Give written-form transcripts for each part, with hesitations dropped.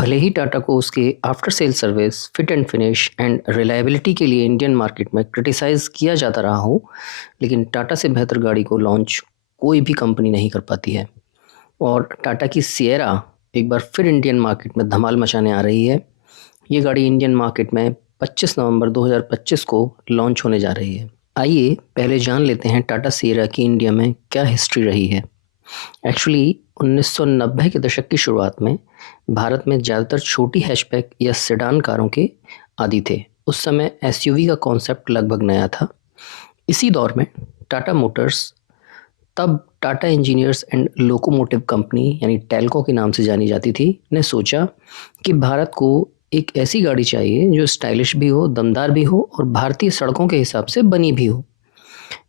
भले ही टाटा को उसके after sale service, fit and finish and reliability के लिए इंडियन मार्केट में क्रिटिसाइज़ किया जाता रहा हो, लेकिन टाटा से बेहतर गाड़ी को लॉन्च कोई भी कंपनी नहीं कर पाती है। और टाटा की सिएरा एक बार फिर इंडियन मार्केट में धमाल मचाने आ रही है। ये गाड़ी इंडियन मार्केट में 25 नवंबर 2025 को लॉन्च होने जा रही है। आइए पहले जान लेते हैं टाटा सिएरा की इंडिया में क्या हिस्ट्री रही है। एक्चुअली 1990 के दशक की शुरुआत में भारत में ज़्यादातर छोटी हैचबैक या सेडान कारों के आदी थे। उस समय एसयूवी का कॉन्सेप्ट लगभग नया था। इसी दौर में टाटा मोटर्स, तब Tata engineers and locomotive company यानी टेल्को के नाम से जानी जाती थी, ने सोचा कि भारत को एक ऐसी गाड़ी चाहिए जो स्टाइलिश भी हो, दमदार भी हो और भारतीय सड़कों के हिसाब से बनी भी हो।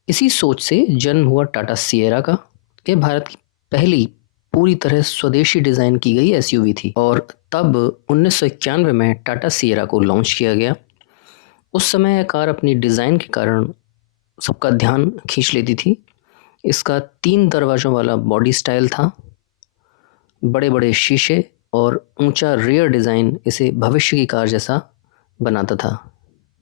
इसी सोच से जन्म हुआ टाटा सिएरा का। ये भारत की पहली पूरी तरह स्वदेशी डिज़ाइन की गई एसयूवी थी और तब 1991 में टाटा सिएरा को लॉन्च किया गया। उस समय यह कार अपनी डिज़ाइन के कारण सबका ध्यान खींच लेती थी। इसका 3 दरवाज़ों वाला बॉडी स्टाइल था, बड़े बड़े शीशे और ऊंचा रियर डिज़ाइन इसे भविष्य की कार जैसा बनाता था।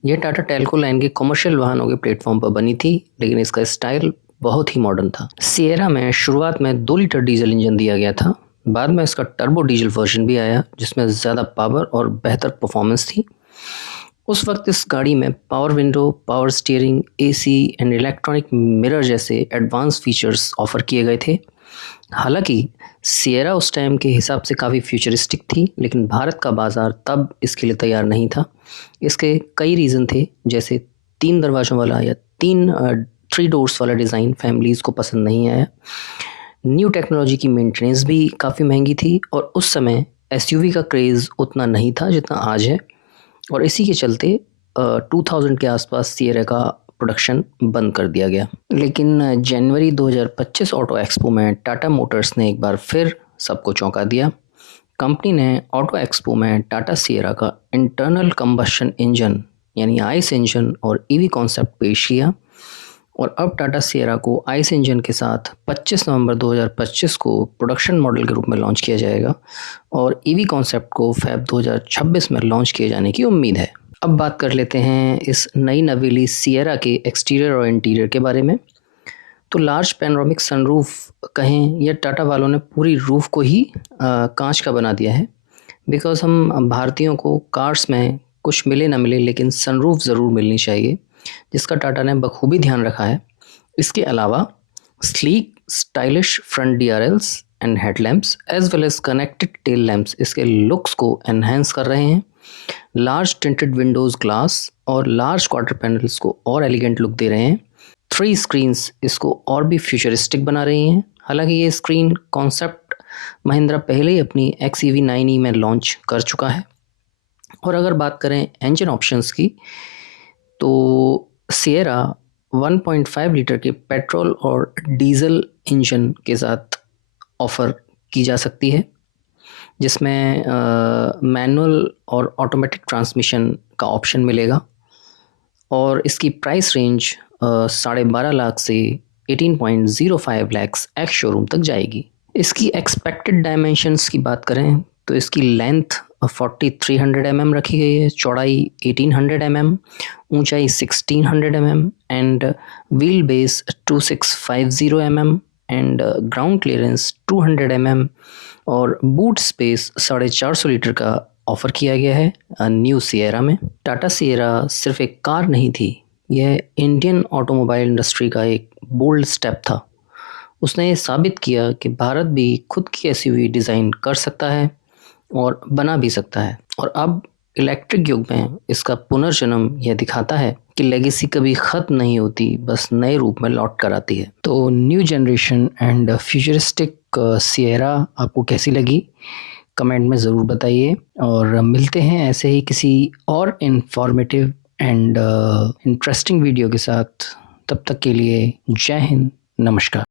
यह टाटा टेल्को लाइन के कमर्शियल वाहनों के प्लेटफॉर्म पर बनी थी, लेकिन इसका स्टाइल बहुत ही मॉडर्न था। सिएरा में शुरुआत में 2 लीटर डीजल इंजन दिया गया था। बाद में इसका टर्बो डीजल वर्जन भी आया जिसमें ज़्यादा पावर और बेहतर परफॉर्मेंस थी। उस वक्त इस गाड़ी में power window, power steering, AC and electronic mirror जैसे एडवांस फीचर्स ऑफर किए गए थे। हालांकि सिएरा उस टाइम के हिसाब से काफ़ी फ्यूचरिस्टिक थी, लेकिन भारत का बाज़ार तब इसके लिए तैयार नहीं था। इसके कई रीज़न थे, जैसे 3 दरवाज़ों वाला या 3 डोर्स वाला डिज़ाइन फैमिलीज़ को पसंद नहीं आया। न्यू टेक्नोलॉजी की मेंटेनेंस भी काफ़ी महंगी थी और उस समय एसयूवी का क्रेज़ उतना नहीं था जितना आज है, और इसी के चलते 2000 के आसपास सिएरा का प्रोडक्शन बंद कर दिया गया। लेकिन जनवरी 2025 ऑटो एक्सपो में टाटा मोटर्स ने एक बार फिर सबको चौंका दिया। कंपनी ने ऑटो एक्सपो में टाटा सिएरा का इंटरनल कंबशन इंजन यानी आइस इंजन और ईवी कॉन्सेप्ट पेश किया, और अब टाटा सिएरा को आइस इंजन के साथ 25 नवंबर 2025 को प्रोडक्शन मॉडल के रूप में लॉन्च किया जाएगा और ईवी कॉन्सेप्ट को फेब 2026 में लॉन्च किए जाने की उम्मीद है। अब बात कर लेते हैं इस नई नवेली सिएरा के एक्सटीरियर और इंटीरियर के बारे में। तो लार्ज पैनोरामिक सनरूफ कहें या टाटा वालों ने पूरी रूफ को ही कांच का बना दिया है, बिकॉज़ हम भारतीयों को कार्स में कुछ मिले ना मिले लेकिन सनरूफ ज़रूर मिलनी चाहिए, जिसका टाटा ने बखूबी ध्यान रखा है। इसके अलावा sleek stylish front DRLs and headlamps as well as connected tail lamps इसके लुक्स को एनहेंस कर रहे हैं। लार्ज टिंटेड विंडोज़ ग्लास और लार्ज क्वार्टर पैनल्स को और एलिगेंट लुक दे रहे हैं। 3 स्क्रीन्स इसको और भी फ्यूचरिस्टिक बना रही हैं। हालांकि ये स्क्रीन कॉन्सेप्ट महिंद्रा पहले ही अपनी XEV 9e में लॉन्च कर चुका है। और अगर बात करें इंजन ऑप्शंस की, तो सिएरा 1.5 लीटर के पेट्रोल और डीजल इंजन के साथ ऑफ़र की जा सकती है, जिसमें मैनुअल और ऑटोमेटिक ट्रांसमिशन का ऑप्शन मिलेगा, और इसकी प्राइस रेंज 12.5 लाख से 18.05 लाख एक्स शोरूम तक जाएगी। इसकी एक्सपेक्टेड डायमेंशंस की बात करें तो इसकी लेंथ 4300 mm रखी गई है, चौड़ाई 1800 mm, ऊंचाई 1600 mm and wheel base 2650 mm and ground clearance 200 mm और बूट स्पेस 450 लीटर का ऑफ़र किया गया है न्यू सिएरा में। टाटा सिएरा सिर्फ एक कार नहीं थी, यह इंडियन ऑटोमोबाइल इंडस्ट्री का एक बोल्ड स्टेप था। उसने ये साबित किया कि भारत भी खुद की एसयूवी डिज़ाइन कर सकता है और बना भी सकता है, और अब इलेक्ट्रिक युग में इसका पुनर्जन्म यह दिखाता है कि लेगेसी कभी ख़त्म नहीं होती, बस नए रूप में लौट कर आती है। तो new generation and futuristic Sierra आपको कैसी लगी, कमेंट में ज़रूर बताइए, और मिलते हैं ऐसे ही किसी और इन्फॉर्मेटिव एंड इंटरेस्टिंग वीडियो के साथ। तब तक के लिए जय हिंद, नमस्कार।